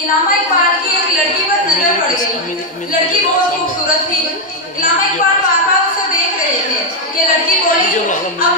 इलामा इकबाल की एक लड़की पर नजर पड़ गई। लड़की बहुत खूबसूरत थी। इलामा इकबाल बार बार उसे देख रहे थे। ये लड़की बोली, अब